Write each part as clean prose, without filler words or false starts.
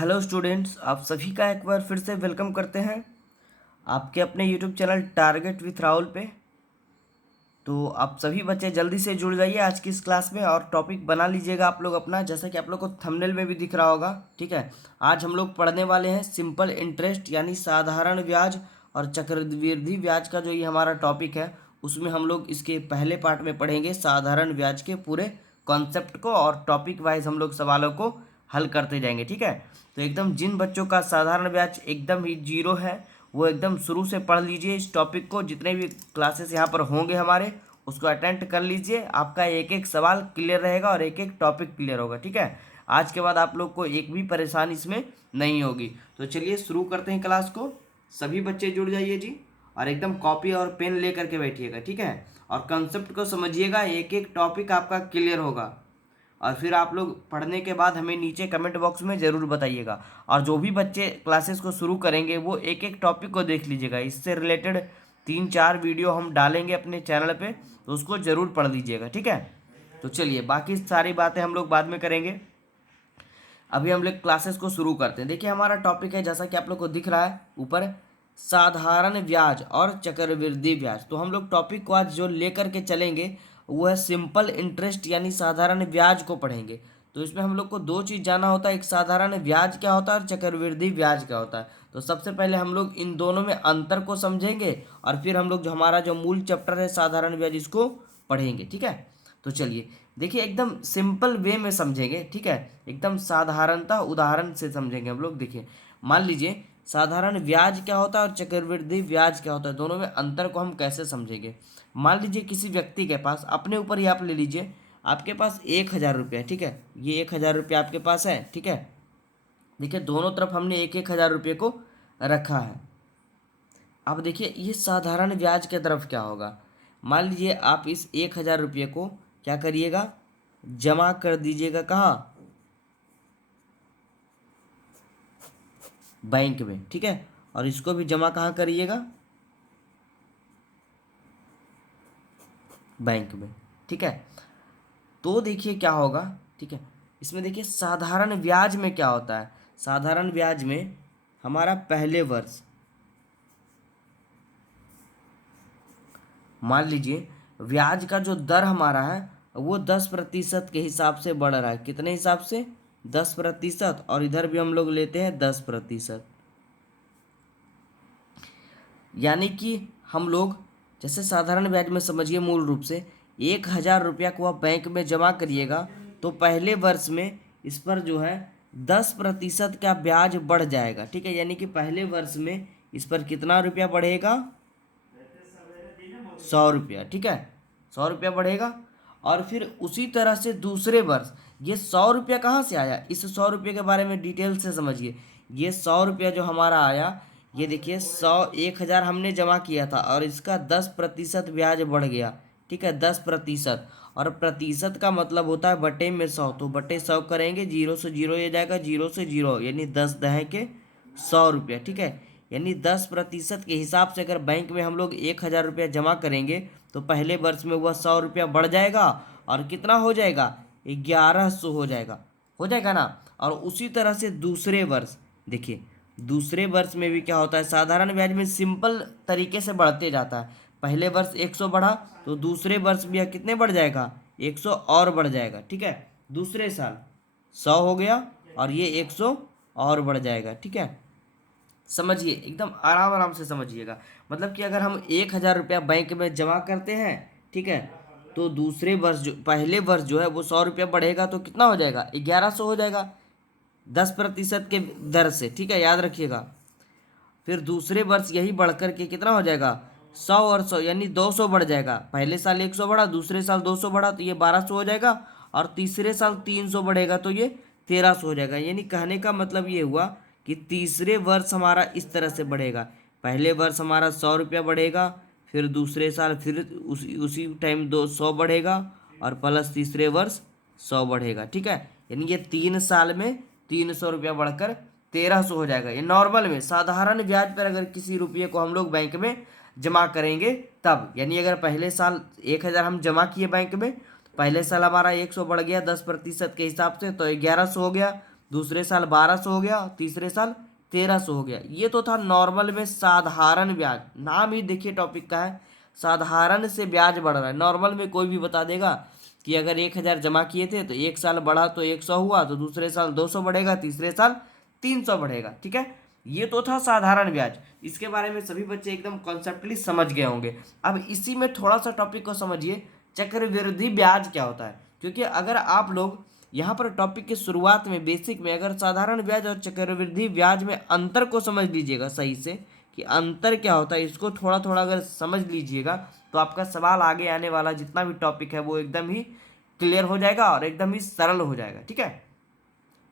Hello students, आप सभी का एक बार फिर से वेलकम करते हैं आपके अपने YouTube channel target with Rahul पे। तो आप सभी बच्चे जल्दी से जुड़ जाइए आज की इस क्लास में और टॉपिक बना लीजिएगा आप लोग अपना, जैसा कि आप लोग को थंबनेल में भी दिख रहा होगा। ठीक है, आज हम लोग पढ़ने वाले हैं सिंपल इंटरेस्ट यानी साधारण ब्याज और चक्रवृद्धि ब्याज का जो ये हमारा टॉपिक है, उसमें हम लोग इसके पहले पार्ट में पढ़ेंगे साधारण ब्याज के पूरे कॉन्सेप्ट को और टॉपिक वाइज हम लोग सवालों को हल करते जाएंगे। ठीक है, तो एकदम जिन बच्चों का साधारण ब्याज एकदम ही जीरो है वो एकदम शुरू से पढ़ लीजिए इस टॉपिक को। जितने भी क्लासेस यहाँ पर होंगे हमारे उसको अटेंड कर लीजिए, आपका एक एक सवाल क्लियर रहेगा और एक एक टॉपिक क्लियर होगा। ठीक है, आज के बाद आप लोग को एक भी परेशानी इसमें नहीं होगी। तो चलिए शुरू करते हैं क्लास को। सभी बच्चे जुड़ जाइए जी और एकदम कॉपी और पेन ले करके बैठिएगा। ठीक है, और कंसेप्ट को समझिएगा, एक एक टॉपिक आपका क्लियर होगा। और फिर आप लोग पढ़ने के बाद हमें नीचे कमेंट बॉक्स में ज़रूर बताइएगा। और जो भी बच्चे क्लासेस को शुरू करेंगे वो एक एक टॉपिक को देख लीजिएगा, इससे रिलेटेड 3-4 वीडियो हम डालेंगे अपने चैनल पे, तो उसको ज़रूर पढ़ लीजिएगा। ठीक है, तो चलिए बाकी सारी बातें हम लोग बाद में करेंगे, अभी हम लोग क्लासेस को शुरू करते हैं। देखिए हमारा टॉपिक है, जैसा कि आप लोग को दिख रहा है ऊपर, साधारण ब्याज और चक्रवृद्धि ब्याज। तो हम लोग टॉपिक को आज जो लेकर के चलेंगे वो है सिंपल इंटरेस्ट यानी साधारण ब्याज को पढ़ेंगे। तो इसमें हम लोग को दो चीज़ जाना होता है, एक साधारण ब्याज क्या होता है और चक्रवृद्धि ब्याज क्या होता है। तो सबसे पहले हम लोग इन दोनों में अंतर को समझेंगे और फिर हम लोग जो हमारा जो मूल चैप्टर है साधारण ब्याज इसको पढ़ेंगे। ठीक है, तो चलिए देखिए एकदम सिंपल वे में समझेंगे। ठीक है, एकदम साधारणता उदाहरण से समझेंगे हम लोग। देखिए मान लीजिए साधारण ब्याज क्या होता है और चक्रवृद्धि ब्याज क्या होता है, दोनों में अंतर को हम कैसे समझेंगे। मान लीजिए किसी व्यक्ति के पास, अपने ऊपर ही आप ले लीजिए, आपके पास 1,000 रुपये। ठीक है, ये 1,000 रुपये आपके पास है। ठीक है, देखिए दोनों तरफ हमने 1,000 रुपये को रखा है। अब देखिए ये साधारण ब्याज की तरफ क्या होगा। मान लीजिए आप इस 1,000 रुपये को क्या करिएगा, जमा कर दीजिएगा कहाँ, बैंक में। ठीक है, और इसको भी जमा कहाँ करिएगा, बैंक में। ठीक है, तो देखिए क्या होगा। ठीक है, इसमें देखिए साधारण ब्याज में क्या होता है, साधारण ब्याज में हमारा पहले वर्ष, मान लीजिए ब्याज का जो दर हमारा है वो 10% के हिसाब से बढ़ रहा है। कितने हिसाब से, 10%। और इधर भी हम लोग लेते हैं 10%। यानी कि हम लोग जैसे साधारण ब्याज में समझिए, मूल रूप से 1,000 रुपया को आप बैंक में जमा करिएगा तो पहले वर्ष में इस पर जो है 10% का ब्याज बढ़ जाएगा। ठीक है, यानी कि पहले वर्ष में इस पर कितना रुपया बढ़ेगा, 100 रुपया। ठीक है, 100 रुपया बढ़ेगा। और फिर उसी तरह से दूसरे वर्ष ये 100 रुपया कहाँ से आया, इस 100 रुपये के बारे में डिटेल से समझिए। ये 100 रुपया जो हमारा आया, ये देखिए 1,000 हमने जमा किया था और इसका 10% ब्याज बढ़ गया। ठीक है, 10%। और प्रतिशत का मतलब होता है बटे में 100, तो बटे 100 करेंगे, जीरो से जीरो ये जाएगा, जीरो से जीरो, यानी 10 दहे के 100 रुपया। ठीक है, यानी 10% के हिसाब से अगर बैंक में हम लोग 1,000 रुपया जमा करेंगे तो पहले वर्ष में वह 100 रुपया बढ़ जाएगा और कितना हो जाएगा, 1,100 हो जाएगा ना। और उसी तरह से दूसरे वर्ष, देखिए दूसरे वर्ष में भी क्या होता है, साधारण ब्याज में सिंपल तरीके से बढ़ते जाता है। पहले वर्ष 100 बढ़ा तो दूसरे वर्ष भी कितने बढ़ जाएगा, 100 और बढ़ जाएगा। ठीक है, दूसरे साल 100 हो गया और ये 100 और बढ़ जाएगा। ठीक है, समझिए एकदम आराम आराम से समझिएगा। मतलब कि अगर हम 1,000 रुपया बैंक में जमा करते हैं, ठीक है, तो दूसरे वर्ष जो पहले वर्ष जो है वो 100 रुपया बढ़ेगा तो कितना हो जाएगा, 1,100 हो जाएगा 10% के दर से। ठीक है, याद रखिएगा। फिर दूसरे वर्ष यही बढ़ कर के कितना हो जाएगा, 100 और 100 यानी 200 बढ़ जाएगा। पहले साल 100 बढ़ा, दूसरे साल 200 बढ़ा तो ये 1,200 हो जाएगा। और तीसरे साल 300 बढ़ेगा तो ये 1,300 हो जाएगा। यानी कहने का मतलब ये हुआ कि तीसरे वर्ष हमारा इस तरह से बढ़ेगा। पहले वर्ष हमारा 100 रुपया बढ़ेगा, फिर दूसरे साल फिर उसी टाइम 200 बढ़ेगा और प्लस तीसरे वर्ष 100 बढ़ेगा। ठीक है, यानी ये 3 साल में 300 रुपया बढ़कर 1,300 हो जाएगा। ये नॉर्मल में साधारण ब्याज पर अगर किसी रुपये को हम लोग बैंक में जमा करेंगे तब, यानी अगर पहले साल 1,000 हम जमा किए बैंक में, पहले साल हमारा 100 बढ़ गया 10% के हिसाब से तो 1,100 हो गया। दूसरे साल 1200 हो गया, तीसरे साल 1300 हो गया। ये तो था नॉर्मल में साधारण ब्याज, नाम ही देखिए टॉपिक का है, साधारण से ब्याज बढ़ रहा है। नॉर्मल में कोई भी बता देगा कि अगर 1000 जमा किए थे तो एक साल बढ़ा तो 100 हुआ, तो दूसरे साल 200 बढ़ेगा, तीसरे साल 300 बढ़ेगा, ठीक है। ये तो था साधारण ब्याज, इसके बारे में सभी बच्चे एकदम कॉन्सेप्टली समझ गए होंगे। अब इसी में थोड़ा सा टॉपिक को समझिए, चक्रवृद्धि ब्याज क्या होता है। क्योंकि अगर आप लोग यहाँ पर टॉपिक की शुरुआत में बेसिक में अगर साधारण ब्याज और चक्रवृद्धि ब्याज में अंतर को समझ लीजिएगा सही से कि अंतर क्या होता है, इसको थोड़ा थोड़ा अगर समझ लीजिएगा तो आपका सवाल आगे आने वाला जितना भी टॉपिक है वो एकदम ही क्लियर हो जाएगा और एकदम ही सरल हो जाएगा, ठीक है।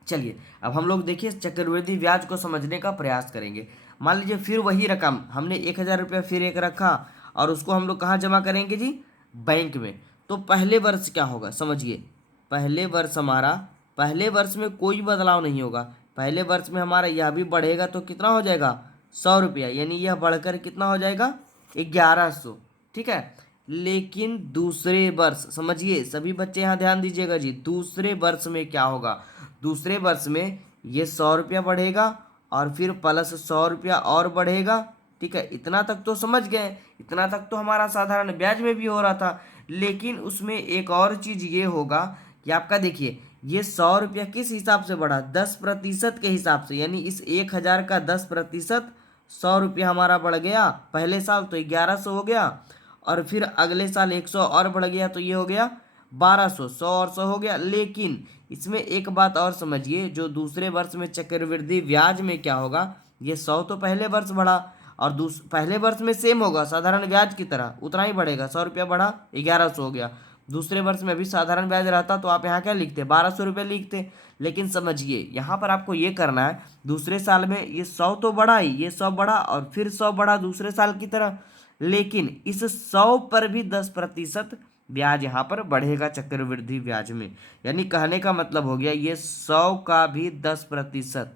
चलिए अब हम लोग देखिए चक्रवृद्धि ब्याज को समझने का प्रयास करेंगे। मान लीजिए फिर वही रकम हमने 1000 रुपया फिर एक रखा और उसको हम लोग कहाँ जमा करेंगे जी, बैंक में। तो पहले वर्ष क्या होगा समझिए, पहले वर्ष हमारा, पहले वर्ष में कोई बदलाव नहीं होगा। पहले वर्ष में हमारा यह भी बढ़ेगा तो कितना हो जाएगा 100 रुपया, यानी यह बढ़कर कितना हो जाएगा 1100, ठीक है। लेकिन दूसरे वर्ष समझिए सभी बच्चे यहाँ ध्यान दीजिएगा जी, दूसरे वर्ष में क्या होगा, दूसरे वर्ष में ये 100 रुपया बढ़ेगा और फिर प्लस 100 रुपया और बढ़ेगा, ठीक है। इतना तक तो समझ गए, इतना तक तो हमारा साधारण ब्याज में भी हो रहा था। लेकिन उसमें एक और चीज़ ये होगा कि आपका देखिए ये 100 रुपया किस हिसाब से बढ़ा, 10% के हिसाब से, यानी इस 1000 का 10% 100 रुपया हमारा बढ़ गया पहले साल तो 1100 हो गया, और फिर अगले साल 100 और बढ़ गया तो ये हो गया 1200, 100 और 100 हो गया। लेकिन इसमें एक बात और समझिए, जो दूसरे वर्ष में चक्रवृद्धि ब्याज में क्या होगा, ये 100 तो पहले वर्ष बढ़ा और पहले वर्ष में सेम होगा साधारण ब्याज की तरह उतना ही बढ़ेगा, 100 रुपया बढ़ा 1100 हो गया। दूसरे वर्ष में भी साधारण ब्याज रहता तो आप यहाँ क्या लिखते 1200 रुपये लिखते। लेकिन समझिए यहाँ पर आपको ये करना है, दूसरे साल में ये 100 तो बढ़ा ही, ये 100 बढ़ा और फिर 100 बढ़ा दूसरे साल की तरह, लेकिन इस 100 पर भी 10% ब्याज यहाँ पर बढ़ेगा चक्रवृद्धि ब्याज में। यानी कहने का मतलब हो गया ये 100 का भी 10%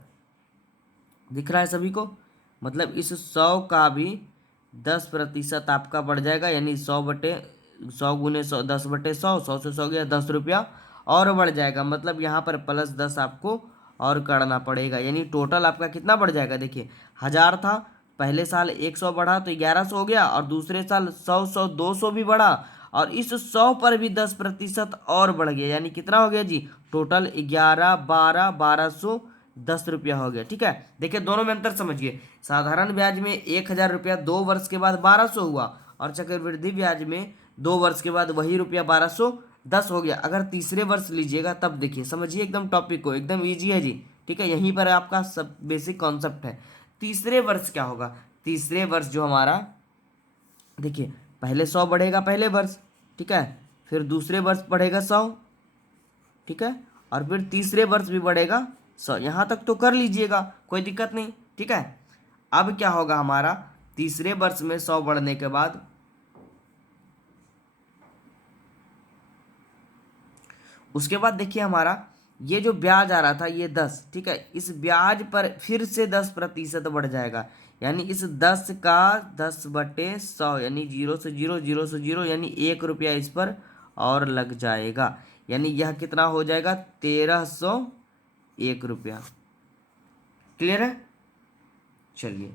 दिख रहा है सभी को, मतलब इस 100 का भी 10% आपका बढ़ जाएगा, यानी 100 गुने 100 10/100, 100 से 100 गया 10 रुपया और बढ़ जाएगा। मतलब यहाँ पर +10 आपको और करना पड़ेगा, यानी टोटल आपका कितना बढ़ जाएगा। देखिए 1000 था, पहले साल 100 बढ़ा तो 1100 हो गया और दूसरे साल 100 200 भी बढ़ा और इस 100 पर भी 10% और बढ़ गया, यानी कितना हो गया जी, टोटल 11 12 1210 रुपया हो गया, ठीक है। देखिए दोनों में अंतर समझिए, साधारण ब्याज में 1000 रुपया 2 वर्ष के बाद 1200 हुआ और चक्रवृद्धि ब्याज में 2 वर्ष के बाद वही रुपया 1210 हो गया। अगर तीसरे वर्ष लीजिएगा तब देखिए, समझिए एकदम टॉपिक को, एकदम ईजी है जी, ठीक है। यहीं पर आपका सब बेसिक कॉन्सेप्ट है। तीसरे वर्ष क्या होगा, तीसरे वर्ष जो हमारा देखिए पहले 100 बढ़ेगा पहले वर्ष, ठीक है, फिर दूसरे वर्ष बढ़ेगा 100, ठीक है, और फिर तीसरे वर्ष भी बढ़ेगा 100। यहाँ तक तो कर लीजिएगा, कोई दिक्कत नहीं, ठीक है। अब क्या होगा हमारा, तीसरे वर्ष में 100 बढ़ने के बाद उसके बाद देखिए हमारा ये जो ब्याज आ रहा था ये 10, ठीक है, इस ब्याज पर फिर से 10% बढ़ जाएगा, यानी इस 10 का 10/100, यानी 0 से 0 0 से 0, यानी 1 रुपया इस पर और लग जाएगा, यानी यह कितना हो जाएगा 1301 रुपया। क्लियर है। चलिए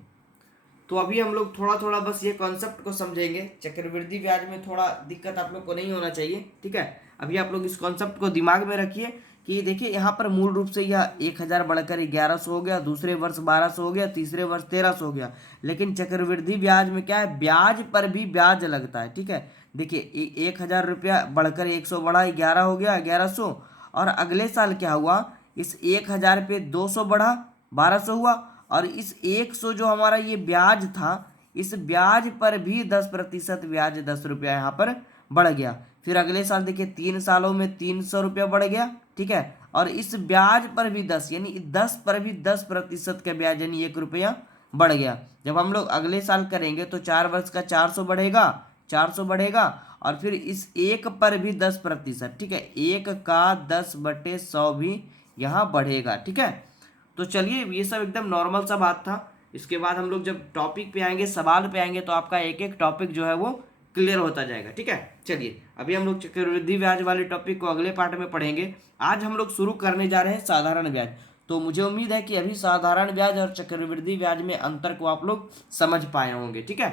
तो अभी हम लोग थोड़ा थोड़ा बस ये कॉन्सेप्ट को समझेंगे, चक्रवृद्धि ब्याज में थोड़ा दिक्कत आप लोग को नहीं होना चाहिए, ठीक है। अभी आप लोग इस कॉन्सेप्ट को दिमाग में रखिए कि देखिए यहाँ पर मूल रूप से यह 1000 बढ़कर 1100 हो गया, दूसरे वर्ष 1200 हो गया, तीसरे वर्ष 1300 हो गया। लेकिन चक्रवृद्धि ब्याज में क्या है, ब्याज पर भी ब्याज लगता है, ठीक है। देखिए 1000 रुपया बढ़कर 100 बढ़ा 11 हो गया 1100, और अगले साल क्या हुआ, इस 1000 पे 200 बढ़ा 1200 हुआ, और इस 100 जो हमारा ये ब्याज था, इस ब्याज पर भी 10% ब्याज 10 रुपया यहाँ पर बढ़ गया। फिर अगले साल देखिए 3 सालों में 300 रुपया बढ़ गया, ठीक है, और इस ब्याज पर भी 10, यानी 10 पर भी 10% का ब्याज यानी 1 रुपया बढ़ गया। जब हम लोग अगले साल करेंगे तो 4 वर्ष का 400 बढ़ेगा, 400 बढ़ेगा, और फिर इस 1 पर भी 10%, ठीक है, 1 का 10/100 भी यहाँ बढ़ेगा, ठीक है। तो चलिए ये सब एकदम नॉर्मल सा बात था। इसके बाद हम लोग जब टॉपिक पे आएंगे, सवाल पे आएंगे, तो आपका एक एक टॉपिक जो है वो क्लियर होता जाएगा, ठीक है। चलिए अभी हम लोग चक्रवृद्धि ब्याज वाले टॉपिक को अगले पार्ट में पढ़ेंगे। आज हम लोग शुरू करने जा रहे हैं साधारण ब्याज। तो मुझे उम्मीद है कि अभी साधारण ब्याज और चक्रवृद्धि ब्याज में अंतर को आप लोग समझ पाए होंगे। ठीक है,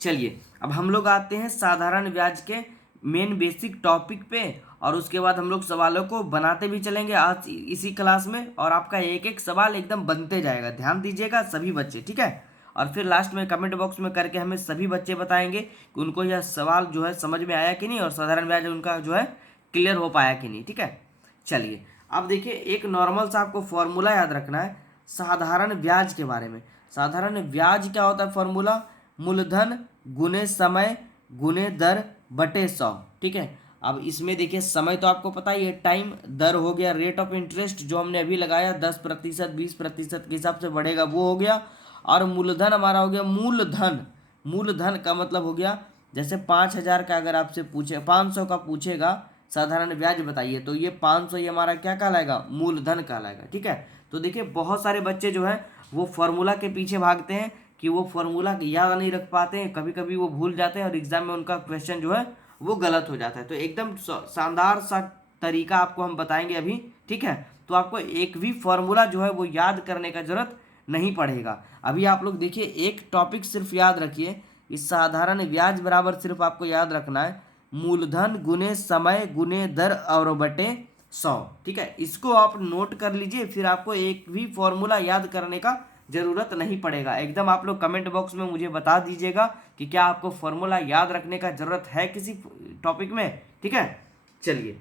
चलिए अब हम लोग आते हैं साधारण ब्याज के मेन बेसिक टॉपिक पे, और उसके बाद हम लोग सवालों को बनाते भी चलेंगे आज इसी क्लास में, और आपका एक एक सवाल एकदम बनते जाएगा, ध्यान दीजिएगा सभी बच्चे। ठीक है, और फिर लास्ट में कमेंट बॉक्स में करके हमें सभी बच्चे बताएंगे कि उनको यह सवाल जो है समझ में आया कि नहीं, और साधारण ब्याज उनका जो है क्लियर हो पाया कि नहीं। ठीक है, चलिए अब देखिए एक नॉर्मल सा आपको फॉर्मूला याद रखना है साधारण ब्याज के बारे में। साधारण ब्याज क्या होता है फॉर्मूला? मूलधन गुने समय गुने दर बटे 100। ठीक है, अब इसमें देखिए समय तो आपको पता ही है, टाइम, दर हो गया रेट ऑफ इंटरेस्ट जो हमने अभी लगाया 10%, 20% के हिसाब से बढ़ेगा वो हो गया, और मूलधन हमारा हो गया मूलधन। मूलधन का मतलब हो गया जैसे 5,000 का अगर आपसे पूछे 500 का पूछेगा साधारण ब्याज बताइए, तो ये 500 ही हमारा क्या कहलाएगा? मूलधन कहलाएगा। ठीक है, तो देखिए बहुत सारे बच्चे जो है वो फॉर्मूला के पीछे भागते हैं कि वो फॉर्मूला याद नहीं रख पाते हैं, कभी कभी वो भूल जाते हैं और एग्जाम में उनका क्वेश्चन जो है वो गलत हो जाता है। तो एकदम शानदार सा तरीका आपको हम बताएंगे अभी। ठीक है, तो आपको एक भी फॉर्मूला जो है वो याद करने का जरूरत नहीं पड़ेगा। अभी आप लोग देखिए एक टॉपिक सिर्फ याद रखिए, इस साधारण ब्याज बराबर सिर्फ आपको याद रखना है मूलधन गुने समय गुने दर और बटे 100। ठीक है, इसको आप नोट कर लीजिए, फिर आपको एक भी फॉर्मूला याद करने का जरूरत नहीं पड़ेगा। एकदम आप लोग कमेंट बॉक्स में मुझे बता दीजिएगा कि क्या आपको फॉर्मूला याद रखने का जरूरत है किसी टॉपिक में। ठीक है, चलिए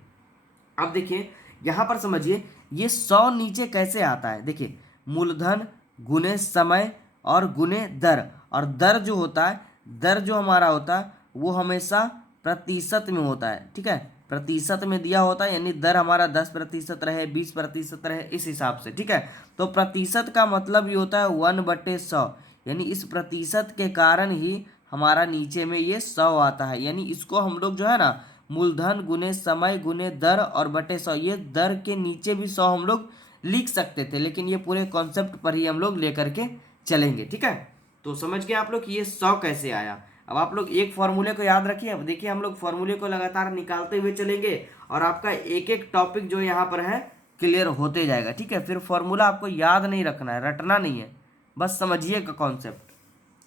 अब देखिए यहाँ पर समझिए ये 100 नीचे कैसे आता है। देखिए मूलधन गुने समय और गुने दर, और दर जो होता है, दर जो हमारा होता है वो हमेशा प्रतिशत में होता है। ठीक है, प्रतिशत में दिया होता है, यानी दर हमारा 10% रहे 20% रहे इस हिसाब से। ठीक है, तो प्रतिशत का मतलब ये होता है 1/100, यानी इस प्रतिशत के कारण ही हमारा नीचे में ये 100 आता है। यानी इसको हम लोग जो है ना मूलधन गुने समय गुने दर और बटे 100, ये दर के नीचे भी 100 हम लोग लिख सकते थे, लेकिन ये पूरे कॉन्सेप्ट पर ही हम लोग लेकर के चलेंगे। ठीक है, तो समझ गए आप लोग कि ये 100 कैसे आया। अब आप लोग एक फॉर्मूले को याद रखिए। अब देखिए हम लोग फॉर्मूले को लगातार निकालते हुए चलेंगे और आपका एक एक टॉपिक जो यहाँ पर है क्लियर होते जाएगा। ठीक है, फिर फॉर्मूला आपको याद नहीं रखना है, रटना नहीं है, बस समझिएगा कॉन्सेप्ट।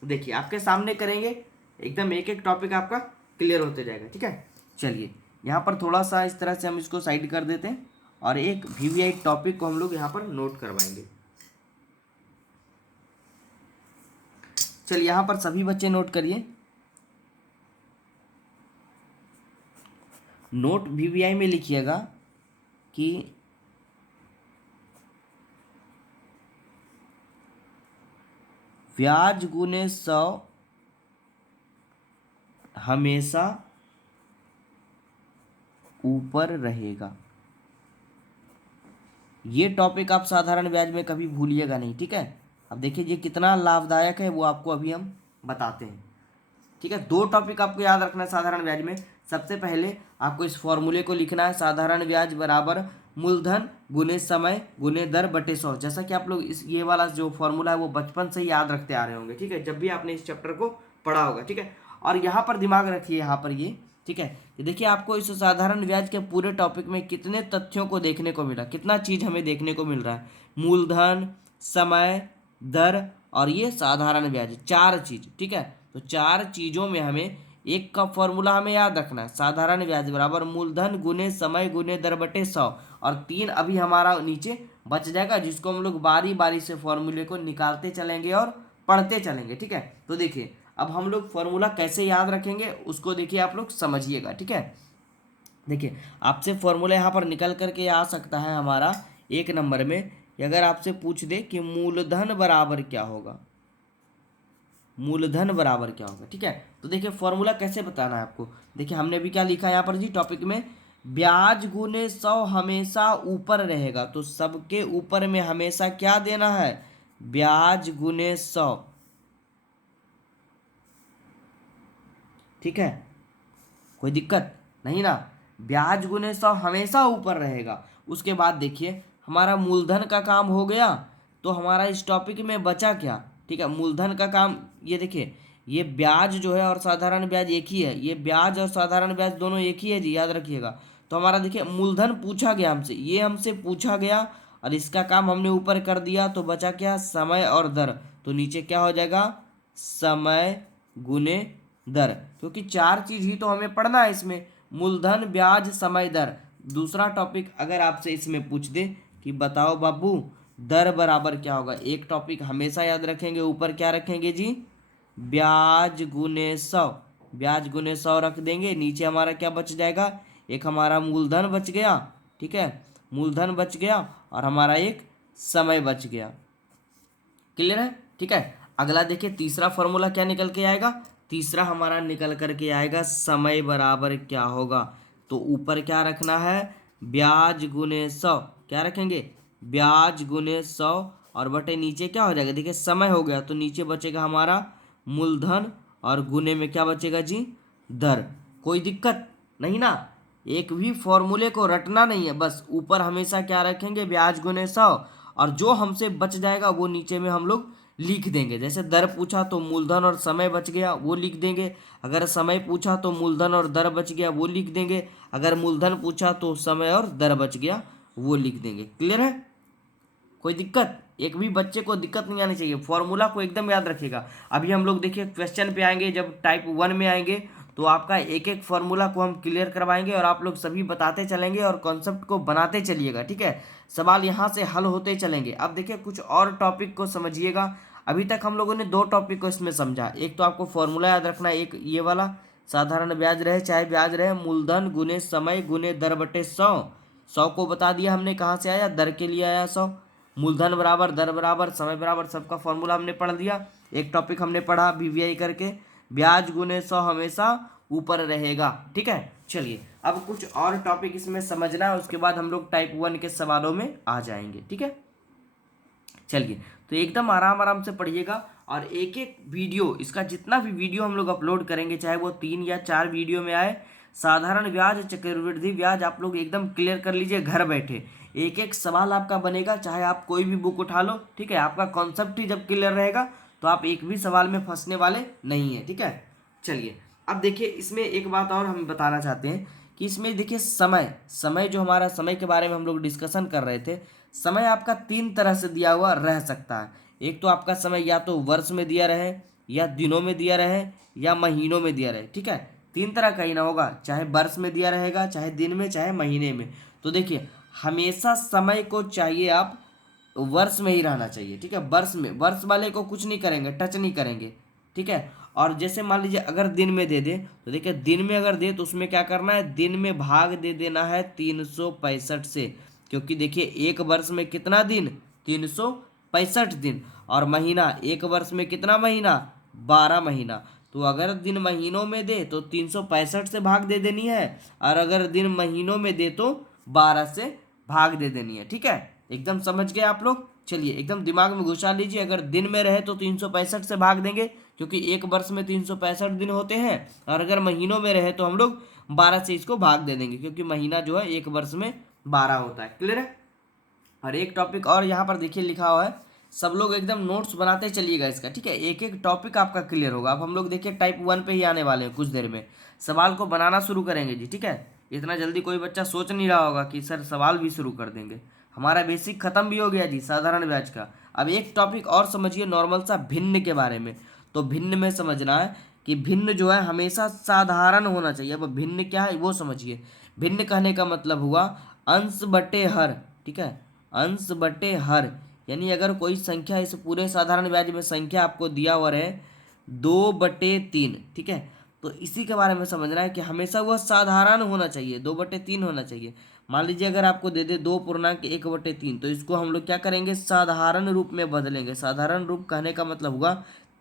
देखिए आपके सामने करेंगे, एकदम एक एक टॉपिक आपका क्लियर होते जाएगा। ठीक है, चलिए यहाँ पर थोड़ा सा इस तरह से हम इसको साइड कर देते हैं और एक VVI टॉपिक को हम लोग यहाँ पर नोट करवाएंगे। चलिए यहाँ पर सभी बच्चे नोट करिए। नोट VVI में लिखिएगा कि ब्याज गुने 100 हमेशा ऊपर रहेगा। ये टॉपिक आप साधारण ब्याज में कभी भूलिएगा नहीं। ठीक है, अब देखिए ये कितना लाभदायक है वो आपको अभी हम बताते हैं। ठीक है, दो टॉपिक आपको याद रखना है साधारण ब्याज में। सबसे पहले आपको इस फॉर्मूले को लिखना है साधारण ब्याज बराबर मूलधन गुने समय गुने दर बटे 100। जैसा कि आप लोग इस ये वाला जो फॉर्मूला है वो बचपन से ही याद रखते आ रहे होंगे। ठीक है, जब भी आपने इस चैप्टर को पढ़ा होगा। ठीक है, और यहाँ पर दिमाग रखिए यहाँ पर ये। ठीक है, देखिए आपको इस साधारण ब्याज के पूरे टॉपिक में कितने तथ्यों को देखने को मिला, कितना चीज हमें देखने को मिल रहा है। मूलधन, समय, दर और ये साधारण ब्याज, 4 चीज। ठीक है, तो 4 चीजों में हमें एक का फॉर्मूला हमें याद रखना है साधारण ब्याज बराबर मूलधन गुने समय गुने दर बटे 100, और 3 अभी हमारा नीचे बच जाएगा जिसको हम लोग बारी बारी से फॉर्मूले को निकालते चलेंगे और पढ़ते चलेंगे। ठीक है, तो देखिए अब हम लोग फॉर्मूला कैसे याद रखेंगे उसको देखिए आप लोग समझिएगा। ठीक है, देखिए आपसे फॉर्मूला यहाँ पर निकल करके आ सकता है हमारा 1 नंबर में, अगर आपसे पूछ दे कि मूलधन बराबर क्या होगा, मूलधन बराबर क्या होगा। ठीक है, तो देखिए फॉर्मूला कैसे बताना है आपको। देखिए हमने अभी क्या लिखा है यहाँ पर जी टॉपिक में, ब्याज गुने 100 हमेशा ऊपर रहेगा, तो सबके ऊपर में हमेशा क्या देना है? ब्याज गुने 100। ठीक है, कोई दिक्कत नहीं ना, ब्याज गुने 100 हमेशा ऊपर रहेगा। उसके बाद देखिए हमारा मूलधन का काम हो गया, तो हमारा इस टॉपिक में बचा क्या? ठीक है, मूलधन का काम ये देखिए, ये ब्याज जो है और साधारण ब्याज एक ही है, ये ब्याज और साधारण ब्याज दोनों एक ही है जी, याद रखिएगा। तो हमारा देखिए मूलधन पूछा गया हमसे, ये हमसे पूछा गया, और इसका काम हमने ऊपर कर दिया, तो बचा क्या, समय और दर। तो नीचे क्या हो जाएगा, समय गुने दर, क्योंकि चार चीज ही तो हमें पढ़ना है इसमें, मूलधन, ब्याज, समय, दर। दूसरा टॉपिक अगर आपसे इसमें पूछ दे कि बताओ बाबू दर बराबर क्या होगा, एक टॉपिक हमेशा याद रखेंगे, ऊपर क्या रखेंगे जी, ब्याज गुने 100, ब्याज गुने 100 रख देंगे, नीचे हमारा क्या बच जाएगा, एक हमारा मूलधन बच गया, ठीक है, मूलधन बच गया और हमारा एक समय बच गया। क्लियर है, ठीक है। अगला देखिए तीसरा फॉर्मूला क्या निकल के आएगा, तीसरा हमारा निकल करके आएगा समय बराबर क्या होगा, तो ऊपर क्या रखना है, ब्याज गुने 100, क्या रखेंगे, ब्याज गुने 100 और बटे नीचे क्या हो जाएगा, देखिए समय हो गया तो नीचे बचेगा हमारा मूलधन और गुने में क्या बचेगा जी, दर। कोई दिक्कत नहीं ना, एक भी फॉर्मूले को रटना नहीं है, बस ऊपर हमेशा क्या रखेंगे, ब्याज गुने 100 और जो हमसे बच जाएगा वो नीचे में हम लोग लिख देंगे। जैसे दर पूछा तो मूलधन और समय बच गया वो लिख देंगे, अगर समय पूछा तो मूलधन और दर बच गया वो लिख देंगे, अगर मूलधन पूछा तो समय और दर बच गया वो लिख देंगे। क्लियर है, कोई दिक्कत, एक भी बच्चे को दिक्कत नहीं आनी चाहिए, फॉर्मूला को एकदम याद रखिएगा। अभी हम लोग देखिए क्वेश्चन पे आएंगे, जब टाइप 1 में आएंगे तो आपका एक एक फॉर्मूला को हम क्लियर करवाएंगे और आप लोग सभी बताते चलेंगे और कॉन्सेप्ट को बनाते चलिएगा, ठीक है, सवाल यहाँ से हल होते चलेंगे। अब देखिए कुछ और टॉपिक को समझिएगा। अभी तक हम लोगों ने दो टॉपिक को इसमें समझा, एक तो आपको फॉर्मूला याद रखना, एक ये वाला साधारण ब्याज रहे चाहे ब्याज रहे, मूलधन गुने समय गुने दर बटे 100, 100 को बता दिया हमने कहाँ से आया, दर के लिए आया 100, मूलधन बराबर दर बराबर समय बराबर, सबका फॉर्मूला हमने पढ़ लिया। एक टॉपिक हमने पढ़ा वीवीआई करके, ब्याज गुने 100 हमेशा ऊपर रहेगा, ठीक है। चलिए अब कुछ और टॉपिक इसमें समझना है, उसके बाद हम लोग टाइप 1 के सवालों में आ जाएंगे, ठीक है। चलिए तो एकदम आराम आराम से पढ़िएगा और एक एक वीडियो, इसका जितना भी वीडियो हम लोग अपलोड करेंगे, चाहे वो 3 या 4 वीडियो में आए, साधारण ब्याज चक्रवृद्धि ब्याज आप लोग एकदम क्लियर कर लीजिए घर बैठे, एक एक सवाल आपका बनेगा, चाहे आप कोई भी बुक उठा लो, ठीक है। आपका कॉन्सेप्ट ही जब क्लियर रहेगा तो आप एक भी सवाल में फंसने वाले नहीं है, ठीक है। चलिए अब देखिए इसमें एक बात और हम बताना चाहते हैं कि इसमें देखिए समय, समय जो हमारा समय के बारे में हम लोग डिस्कशन कर रहे थे, समय आपका 3 तरह से दिया हुआ रह सकता है। एक तो आपका समय या तो वर्ष में दिया रहे, या दिनों में दिया रहे, या महीनों में दिया रहे, ठीक है, 3 तरह का ही ना होगा, चाहे वर्ष में दिया रहेगा, चाहे दिन में, चाहे महीने में। तो देखिए हमेशा समय को चाहिए आप वर्ष में ही रहना चाहिए, ठीक है, वर्ष में, वर्ष वाले को कुछ नहीं करेंगे, टच नहीं करेंगे, ठीक है। और जैसे मान लीजिए अगर दिन में दे दे तो देखिए दिन में अगर दे तो उसमें क्या करना है, दिन में भाग दे देना है 365 से, क्योंकि देखिए एक वर्ष में कितना दिन, 365 दिन, और महीना, एक वर्ष में कितना महीना, 12 महीना। तो अगर दिन महीनों में दे तो 365 से भाग दे देनी है, और अगर दिन महीनों में दे तो 12 से भाग दे देनी है, ठीक है। एकदम समझ गए आप लोग, चलिए एकदम दिमाग में घुसा लीजिए, अगर दिन में रहे तो 365 से भाग देंगे, क्योंकि एक वर्ष में 365 दिन होते हैं, और अगर महीनों में रहे तो हम लोग 12 से इसको भाग दे देंगे, क्योंकि महीना जो है एक वर्ष में 12 होता है। क्लियर है। और एक टॉपिक और यहाँ पर देखिए लिखा हुआ है, सब लोग एकदम नोट्स बनाते चलिएगा इसका, ठीक है, एक एक टॉपिक आपका क्लियर होगा। अब हम लोग देखिए टाइप 1 पे ही आने वाले हैं, कुछ देर में सवाल को बनाना शुरू करेंगे जी, ठीक है। इतना जल्दी कोई बच्चा सोच नहीं रहा होगा कि सर सवाल भी शुरू कर देंगे, हमारा बेसिक खत्म भी हो गया जी साधारण ब्याज का। अब एक टॉपिक और समझिए नॉर्मल सा भिन्न के बारे में, तो भिन्न में समझना है कि भिन्न जो है हमेशा साधारण होना चाहिए। अब भिन्न क्या है वो समझिए, भिन्न कहने का मतलब हुआ अंश बटे हर, ठीक है, अंश बटे हर, यानी अगर कोई संख्या इस पूरे साधारण ब्याज में संख्या आपको दिया हुआ है 2/3, ठीक है, तो इसी के बारे में समझना है कि हमेशा वह साधारण होना चाहिए, 2/3 होना चाहिए। मान लीजिए अगर आपको दे दे 2.1/3, तो इसको हम लोग क्या करेंगे, साधारण रूप में बदलेंगे। साधारण रूप कहने का मतलब हुआ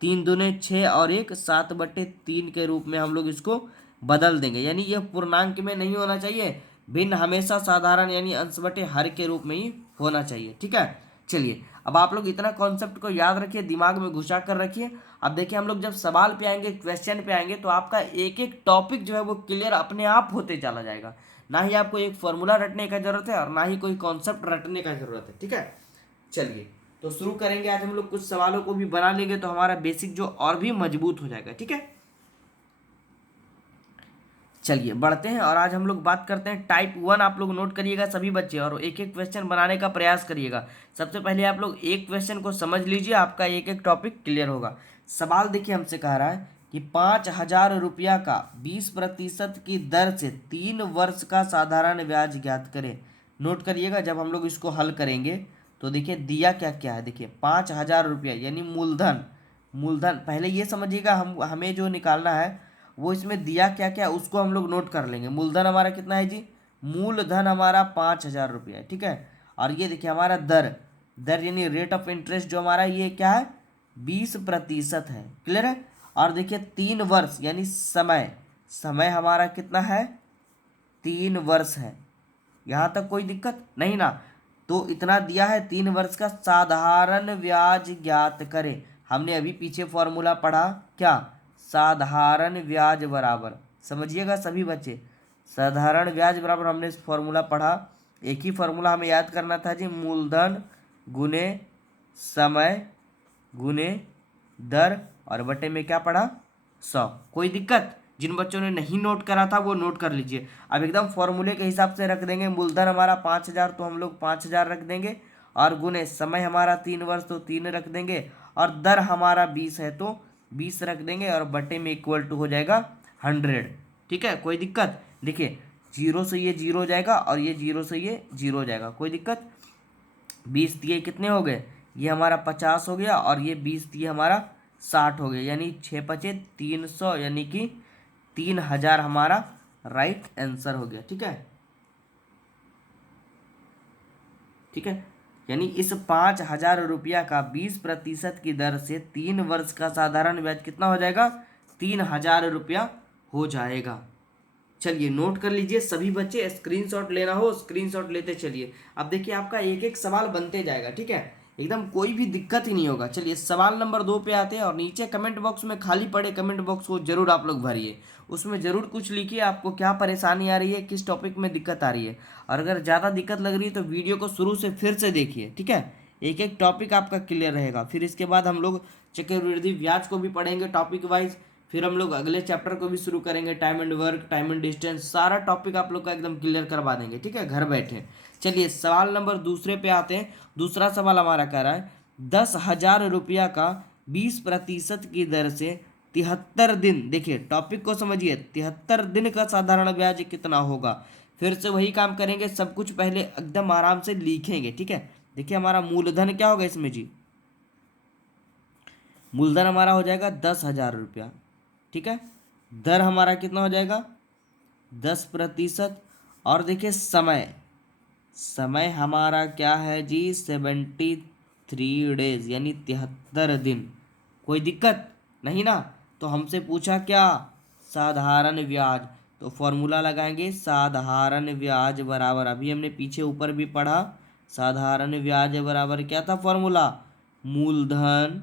3 दूने 6 और 1 7/3 के रूप में हम लोग इसको बदल देंगे, यानी यह पूर्णांक में नहीं होना चाहिए, भिन्न हमेशा साधारण यानी अंश बटे हर के रूप में ही होना चाहिए, ठीक है। चलिए अब आप लोग इतना कॉन्सेप्ट को याद रखिए, दिमाग में घुसा कर रखिए। अब देखिए हम लोग जब सवाल पे आएंगे, क्वेश्चन पे आएंगे, तो आपका एक एक टॉपिक जो है वो क्लियर अपने आप होते चला जाएगा, ना ही आपको एक फॉर्मूला रटने का जरूरत है और ना ही कोई कॉन्सेप्ट रटने का जरूरत है, ठीक है। चलिए तो शुरू करेंगे, आज हम लोग कुछ सवालों को भी बना लेंगे तो हमारा बेसिक जो और भी मजबूत हो जाएगा, ठीक है। चलिए बढ़ते हैं और आज हम लोग बात करते हैं टाइप 1। आप लोग नोट करिएगा सभी बच्चे और एक एक क्वेश्चन बनाने का प्रयास करिएगा। सबसे पहले आप लोग एक क्वेश्चन को समझ लीजिए, आपका एक एक टॉपिक क्लियर होगा। सवाल देखिए, हमसे कह रहा है कि 5,000 रुपया का 20% की दर से 3 वर्ष का साधारण ब्याज ज्ञात करें। नोट करिएगा, जब हम लोग इसको हल करेंगे तो देखिए दिया क्या क्या है। देखिए 5,000 रुपया यानी मूलधन। मूलधन पहले ये समझिएगा, हमें जो निकालना है वो इसमें दिया क्या क्या उसको हम लोग नोट कर लेंगे। मूलधन हमारा कितना है जी? मूलधन हमारा 5,000 रुपया है, ठीक है। और ये देखिए हमारा दर, दर यानी रेट ऑफ इंटरेस्ट जो हमारा ये क्या है? 20% है। क्लियर है। और देखिए 3 वर्ष यानी समय, समय हमारा कितना है? 3 वर्ष है। यहाँ तक कोई दिक्कत नहीं ना? तो इतना दिया है, 3 वर्ष का साधारण ब्याज ज्ञात करें। हमने अभी पीछे फॉर्मूला पढ़ा क्या? साधारण ब्याज बराबर, समझिएगा सभी बच्चे, साधारण ब्याज बराबर हमने फॉर्मूला पढ़ा। एक ही फॉर्मूला हमें याद करना था जी, मूलधन गुने समय गुने दर और बटे में क्या पढ़ा? 100। कोई दिक्कत? जिन बच्चों ने नहीं नोट करा था वो नोट कर लीजिए। अब एकदम फॉर्मूले के हिसाब से रख देंगे। मूलधन हमारा 5,000 तो हम लोग 5,000 रख देंगे, और गुने समय हमारा 3 वर्ष तो 3 रख देंगे, और दर हमारा 20 है तो 20 रख देंगे, और बटे में इक्वल टू हो जाएगा 100। ठीक है, कोई दिक्कत? देखिए 0 से ये 0 हो जाएगा और ये 0 से ये 0 हो जाएगा, कोई दिक्कत? 20 दिए कितने हो गए? ये हमारा 50 हो गया, और ये 20 दिए हमारा 60 हो गया, यानी 6 पचे 300, यानी कि 3,000 हमारा राइट आंसर हो गया। ठीक है, ठीक है। यानी इस 5,000 रुपया का 20% की दर से 3 वर्ष का साधारण ब्याज कितना हो जाएगा? 3,000 रुपया हो जाएगा। चलिए नोट कर लीजिए सभी बच्चे, स्क्रीनशॉट लेना हो स्क्रीनशॉट लेते चलिए। अब देखिए आपका एक एक सवाल बनते जाएगा, ठीक है, एकदम कोई भी दिक्कत ही नहीं होगा। चलिए सवाल नंबर 2 पे आते हैं, और नीचे कमेंट बॉक्स में खाली पड़े कमेंट बॉक्स को जरूर आप लोग भरिए, उसमें ज़रूर कुछ लिखिए आपको क्या परेशानी आ रही है, किस टॉपिक में दिक्कत आ रही है। और अगर ज़्यादा दिक्कत लग रही है तो वीडियो को शुरू से फिर से देखिए, ठीक है, एक एक टॉपिक आपका क्लियर रहेगा। फिर इसके बाद हम लोग चक्रवृद्धि ब्याज को भी पढ़ेंगे टॉपिक वाइज, फिर हम लोग अगले चैप्टर को भी शुरू करेंगे, time and work, time and distance, सारा टॉपिक आप लोग का एकदम क्लियर करवा देंगे, ठीक है, घर बैठे। चलिए सवाल नंबर दूसरे पे आते हैं। दूसरा सवाल हमारा कह रहा है 10,000 रुपया का 20% की दर से 73 दिन, देखिए टॉपिक को समझिए, 73 दिन का साधारण ब्याज कितना होगा। फिर से वही काम करेंगे, सब कुछ पहले एकदम आराम से लिखेंगे, ठीक है। देखिए हमारा मूलधन क्या होगा इसमें जी? मूलधन हमारा हो जाएगा 10,000 रुपया, ठीक है। दर हमारा कितना हो जाएगा? 10%। और देखिए समय, समय हमारा क्या है जी? 73 डेज यानी 73 दिन। कोई दिक्कत नहीं ना? तो हमसे पूछा क्या? साधारण ब्याज, तो फॉर्मूला लगाएंगे, साधारण ब्याज बराबर, अभी हमने पीछे ऊपर भी पढ़ा, साधारण ब्याज बराबर क्या था फॉर्मूला? मूलधन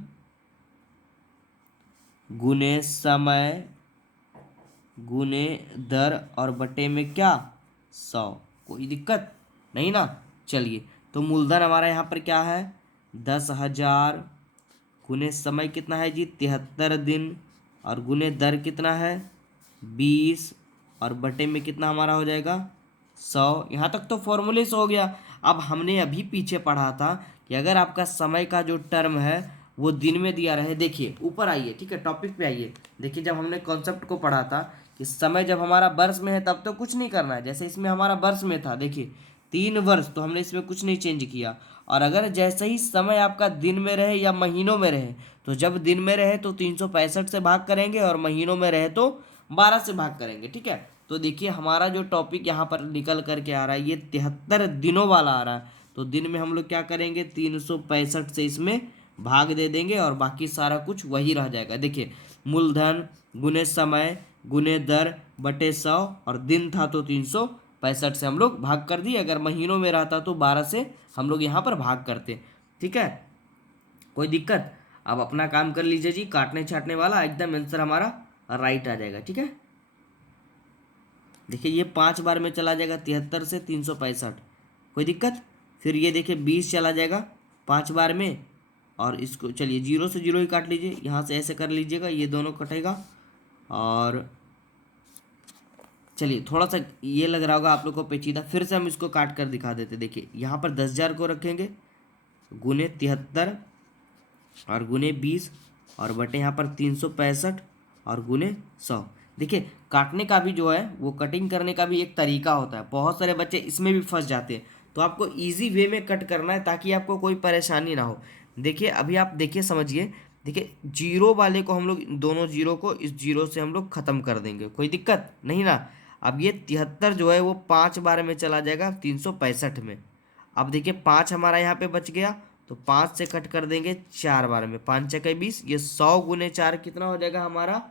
गुने समय गुने दर और बटे में क्या? 100। कोई दिक्कत नहीं ना? चलिए तो मूलधन हमारा यहाँ पर क्या है? 10,000 गुने समय कितना है जी? 73 दिन, और गुने दर कितना है? 20, और बटे में कितना हमारा हो जाएगा? 100। यहाँ तक तो फॉर्मूले से हो गया। अब हमने अभी पीछे पढ़ा था कि अगर आपका समय का जो टर्म है वो दिन में दिया रहे, देखिए ऊपर आइए, ठीक है, टॉपिक पे आइए। देखिए जब हमने कॉन्सेप्ट को पढ़ा था कि समय जब हमारा वर्ष में है तब तो कुछ नहीं करना है, जैसे इसमें हमारा वर्ष में था, देखिए 3 वर्ष, तो हमने इसमें कुछ नहीं चेंज किया। और अगर जैसे ही समय आपका दिन में रहे या महीनों में रहे, तो जब दिन में रहे तो 365 से भाग करेंगे, और महीनों में रहे तो 12 से भाग करेंगे, ठीक है। तो देखिए हमारा जो टॉपिक यहाँ पर निकल करके आ रहा है ये 73 दिनों वाला आ रहा है। तो दिन में हम लोग क्या करेंगे? 365 से इसमें भाग दे देंगे, और बाकी सारा कुछ वही रह जाएगा। देखिए मूलधन गुने समय गुने दर बटे 100, और दिन था तो 365 से हम लोग भाग कर दिए। अगर महीनों में रहता तो 12 से हम लोग यहाँ पर भाग करते, ठीक है, कोई दिक्कत? अब अपना काम कर लीजिए जी, काटने छाटने वाला, एकदम आंसर हमारा राइट आ जाएगा, ठीक है। देखिए ये 5 बार में चला जाएगा, 73 से 365, कोई दिक्कत? फिर ये देखिए 20 चला जाएगा 5 बार में, और इसको चलिए 0 से 0 ही काट लीजिए, यहाँ से ऐसे कर लीजिएगा, ये दोनों कटेगा, और चलिए थोड़ा सा ये लग रहा होगा आप लोग को पेचीदा, फिर से हम इसको काट कर दिखा देते। देखिए यहाँ पर 10,000 को रखेंगे, गुने 73 और गुने 20 और बटे यहाँ पर 365 और गुने 100। देखिए काटने का भी जो है वो कटिंग करने का भी एक तरीका होता है, बहुत सारे बच्चे इसमें भी फंस जाते हैं। तो आपको इजी वे में कट करना है ताकि आपको कोई परेशानी ना हो। देखिए अभी आप देखिए समझिए, देखिए जीरो वाले को हम लोग, दोनों जीरो को इस जीरो से हम लोग ख़त्म कर देंगे, कोई दिक्कत नहीं ना। अब ये 73 जो है वो 5 बार में चला जाएगा 365 में। अब देखिए 5 हमारा यहाँ पे बच गया, तो 5 से कट कर देंगे 4 बार में, 5 छक्के 20, ये 100 गुने 4 कितना हो जाएगा हमारा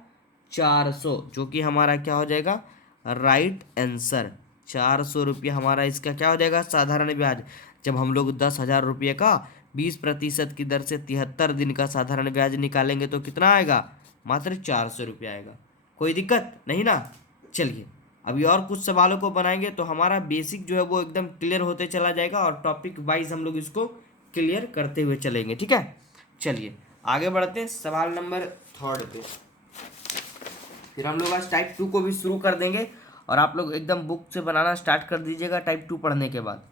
400, जो कि हमारा क्या हो जाएगा राइट आंसर। 400 रुपये हमारा इसका क्या हो जाएगा साधारण ब्याज। जब हम लोग 10,000 रुपये का 20% की दर से 73 दिन का साधारण ब्याज निकालेंगे तो कितना आएगा, मात्र 400 रुपये आएगा। कोई दिक्कत नहीं ना। चलिए अभी और कुछ सवालों को बनाएंगे तो हमारा बेसिक जो है वो एकदम क्लियर होते चला जाएगा और टॉपिक वाइज हम लोग इसको क्लियर करते हुए चलेंगे, ठीक है। चलिए आगे बढ़ते हैं सवाल नंबर 3 पे। फिर हम लोग आज टाइप 2 को भी शुरू कर देंगे और आप लोग एकदम बुक से बनाना स्टार्ट कर दीजिएगा टाइप 2 पढ़ने के बाद।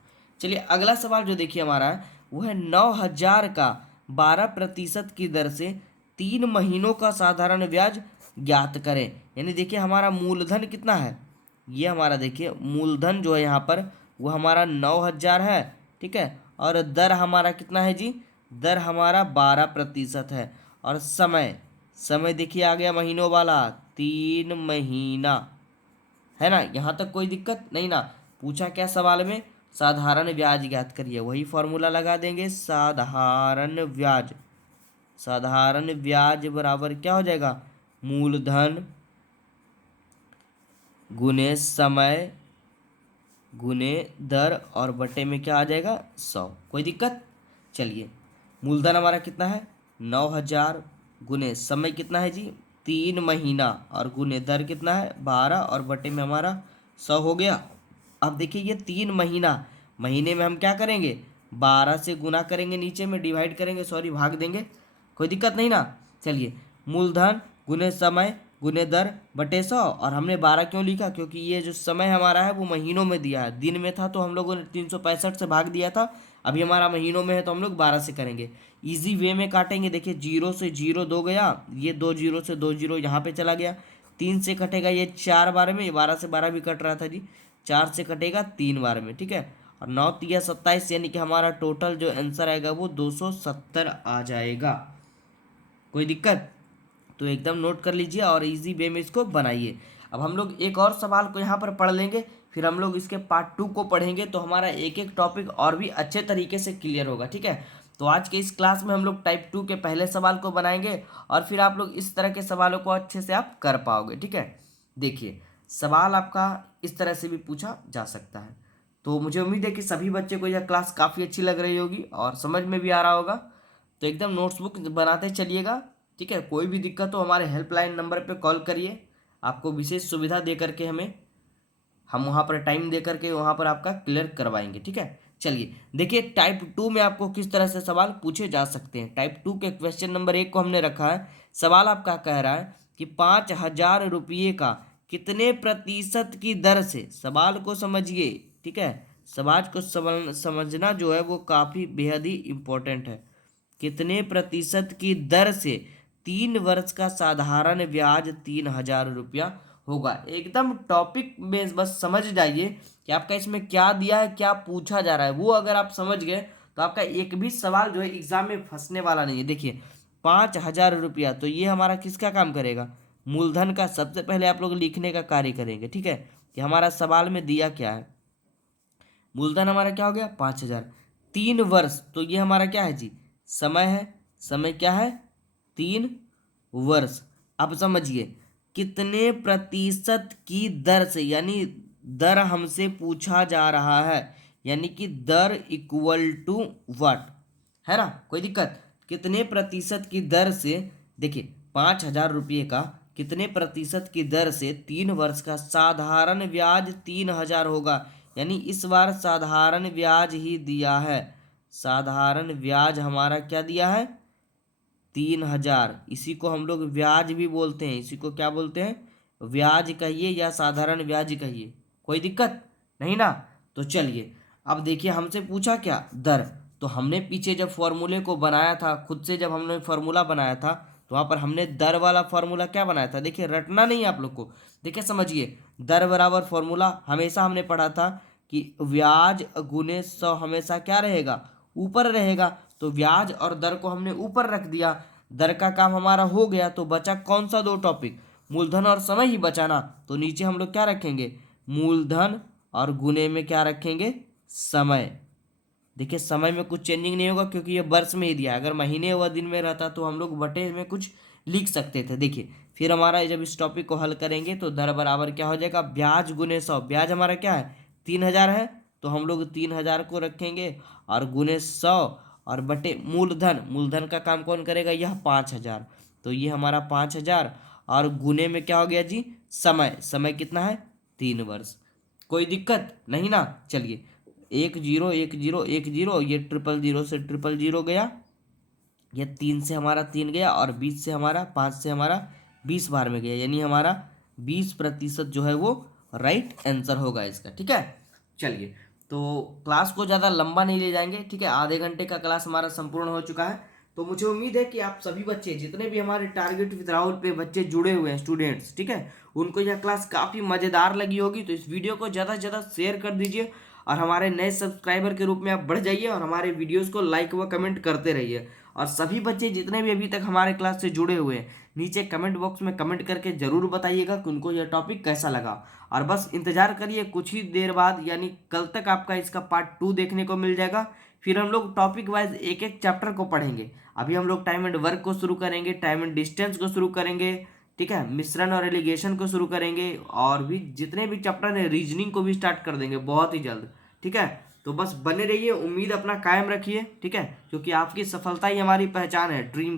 चलिए अगला सवाल जो देखिए हमारा है वो है 9,000 का 12% की दर से 3 महीनों का साधारण ब्याज ज्ञात करें। यानी देखिए हमारा मूलधन कितना है, ये हमारा देखिए मूलधन जो है यहाँ पर वो हमारा 9,000 है, ठीक है। और दर हमारा कितना है जी, दर हमारा 12% है। और समय, समय देखिए आ गया महीनों वाला 3 महीना, है ना। यहाँ तक कोई दिक्कत नहीं ना। पूछा क्या सवाल में, साधारण ब्याज ज्ञात करिए, वही फॉर्मूला लगा देंगे साधारण ब्याज। साधारण ब्याज बराबर क्या हो जाएगा, मूलधन गुने समय गुने दर और बटे में क्या आ जाएगा 100। कोई दिक्कत। चलिए मूलधन हमारा कितना है 9,000, गुने समय कितना है जी 3 महीना, और गुने दर कितना है 12 और बटे में हमारा 100 हो गया। अब देखिए ये 3 महीना, महीने में हम क्या करेंगे 12 से गुना करेंगे, नीचे में डिवाइड करेंगे, सॉरी भाग देंगे, कोई दिक्कत नहीं ना। चलिए मूलधन गुने समय गुने दर बटे 100, और हमने 12 क्यों लिखा, क्योंकि ये जो समय हमारा है वो महीनों में दिया है, दिन में था तो हम लोगों ने 365 से भाग दिया था, अभी हमारा महीनों में है तो हम लोग 12 से करेंगे। इजी वे में काटेंगे, देखिए 0 से 0 2 गया, ये 2 0 से 2 0 यहाँ पे चला गया, 3 से कटेगा ये 4 बार में, ये 12 से 12 भी कट रहा था जी, 4 से कटेगा 3 बार में, ठीक है। और 9 3 27, यानी कि हमारा टोटल जो आंसर आएगा वो 270 आ जाएगा। कोई दिक्कत, तो एकदम नोट कर लीजिए और इजी वे में इसको बनाइए। अब हम लोग एक और सवाल को यहाँ पर पढ़ लेंगे, फिर हम लोग इसके पार्ट 2 को पढ़ेंगे, तो हमारा एक एक टॉपिक और भी अच्छे तरीके से क्लियर होगा, ठीक है। तो आज के इस क्लास में हम लोग टाइप 2 के पहले सवाल को बनाएंगे और फिर आप लोग इस तरह के सवालों को अच्छे से आप कर पाओगे, ठीक है। देखिए सवाल आपका इस तरह से भी पूछा जा सकता है। तो मुझे उम्मीद है कि सभी बच्चे को यह क्लास काफ़ी अच्छी लग रही होगी और समझ में भी आ रहा होगा। तो एकदम नोट्स बुक बनाते चलिएगा, ठीक है। कोई भी दिक्कत हो हमारे हेल्पलाइन नंबर पे कॉल करिए, आपको विशेष सुविधा दे करके हम वहाँ पर टाइम दे करके वहाँ पर आपका क्लियर करवाएंगे, ठीक है। चलिए देखिए टाइप 2 में आपको किस तरह से सवाल पूछे जा सकते हैं। टाइप 2 के क्वेश्चन नंबर 1 को हमने रखा है, सवाल आपका कह रहा है कि 5,000 रुपये का कितने प्रतिशत की दर से, सवाल को समझिए, ठीक है। सवाल को समझना जो है वो काफ़ी बेहद ही इम्पोर्टेंट है। कितने प्रतिशत की दर से 3 वर्ष का साधारण ब्याज 3,000 रुपया होगा। एकदम टॉपिक में बस समझ जाइए कि आपका इसमें क्या दिया है, क्या पूछा जा रहा है, वो अगर आप समझ गए तो आपका एक भी सवाल जो है एग्जाम में फंसने वाला नहीं है। देखिए 5,000 रुपया, तो ये हमारा किसका काम करेगा, मूलधन का सबसे पहले आप लोग लिखने का कार्य करेंगे, ठीक है। कि हमारा सवाल में दिया क्या है, मूलधन हमारा क्या हो गया 5,000, 3 वर्ष, तो ये हमारा क्या है जी समय है, समय क्या है 3 वर्ष। अब समझिए कितने प्रतिशत की दर से, यानी दर हमसे पूछा जा रहा है, यानी कि दर इक्वल टू व्हाट, है ना। कोई दिक्कत, कितने प्रतिशत की दर से, देखिए 5,000 रुपये का कितने प्रतिशत की दर से 3 वर्ष का साधारण ब्याज 3,000 होगा, यानी इस बार साधारण ब्याज ही दिया है। साधारण ब्याज हमारा क्या दिया है 3,000, इसी को हम लोग ब्याज भी बोलते हैं, इसी को क्या बोलते हैं ब्याज कहिए या साधारण ब्याज कहिए, कोई दिक्कत नहीं ना। तो चलिए अब देखिए हमसे पूछा क्या, दर। तो हमने पीछे जब फॉर्मूले को बनाया था खुद से, जब हमने फॉर्मूला बनाया था तो वहाँ पर हमने दर वाला फॉर्मूला क्या बनाया था, देखिए रटना नहीं है आप लोग को। देखिए समझिए, दर बराबर फॉर्मूला हमेशा हमने पढ़ा था कि ब्याज गुने 100 हमेशा क्या रहेगा, ऊपर रहेगा। तो ब्याज और दर को हमने ऊपर रख दिया, दर का काम हमारा हो गया। तो बचा कौन सा दो टॉपिक, मूलधन और समय ही बचा ना। तो नीचे हम लोग क्या रखेंगे, मूलधन और गुने में क्या रखेंगे, समय। देखिए समय में कुछ चेंजिंग नहीं होगा क्योंकि ये वर्ष में ही दिया है। अगर महीने व दिन में रहता तो हम लोग बटे में कुछ लिख सकते थे। देखिए फिर हमारा जब इस टॉपिक को हल करेंगे तो दर बराबर क्या हो जाएगा, ब्याज गुने 100। ब्याज हमारा क्या है, 3000 है, तो हम लोग 3000 को रखेंगे और गुने 100 और बटे मूलधन। मूलधन का काम कौन करेगा, यह 5000। तो ये हमारा 5000 और गुने में क्या हो गया जी, समय। समय कितना है, 3 वर्ष। कोई दिक्कत नहीं ना। चलिए 10 10 10, ये 0 0 से 0 0 गया, ये 3 से हमारा 3 गया और 20 से हमारा 5 से हमारा 20 बार में गया, यानी हमारा 20% जो है वो राइट आंसर होगा इसका। ठीक है, चलिए तो क्लास को ज़्यादा लंबा नहीं ले जाएंगे। ठीक है, आधे घंटे का क्लास हमारा संपूर्ण हो चुका है। तो मुझे उम्मीद है कि आप सभी बच्चे, जितने भी हमारे टारगेट विद राहुल पे बच्चे जुड़े हुए हैं स्टूडेंट्स, ठीक है, उनको यह क्लास काफ़ी मज़ेदार लगी होगी। तो इस वीडियो को ज़्यादा से ज़्यादा शेयर कर दीजिए और हमारे नए सब्सक्राइबर के रूप में आप बढ़ जाइए और हमारे वीडियोस को लाइक व कमेंट करते रहिए। और सभी बच्चे जितने भी अभी तक हमारे क्लास से जुड़े हुए हैं, नीचे कमेंट बॉक्स में कमेंट करके ज़रूर बताइएगा कि उनको यह टॉपिक कैसा लगा। और बस इंतज़ार करिए, कुछ ही देर बाद यानी कल तक आपका इसका पार्ट 2 देखने को मिल जाएगा। फिर हम लोग टॉपिक वाइज एक एक चैप्टर को पढ़ेंगे। अभी हम लोग टाइम एंड वर्क को शुरू करेंगे, टाइम एंड डिस्टेंस को शुरू करेंगे, ठीक है, मिश्रण और एलिगेशन को शुरू करेंगे, और भी जितने भी चैप्टर है रीजनिंग को भी स्टार्ट कर देंगे बहुत ही जल्द। ठीक है, तो बस बने रहिए, उम्मीद अपना कायम रखिए। ठीक है, क्योंकि आपकी सफलता ही हमारी पहचान है, ड्रीम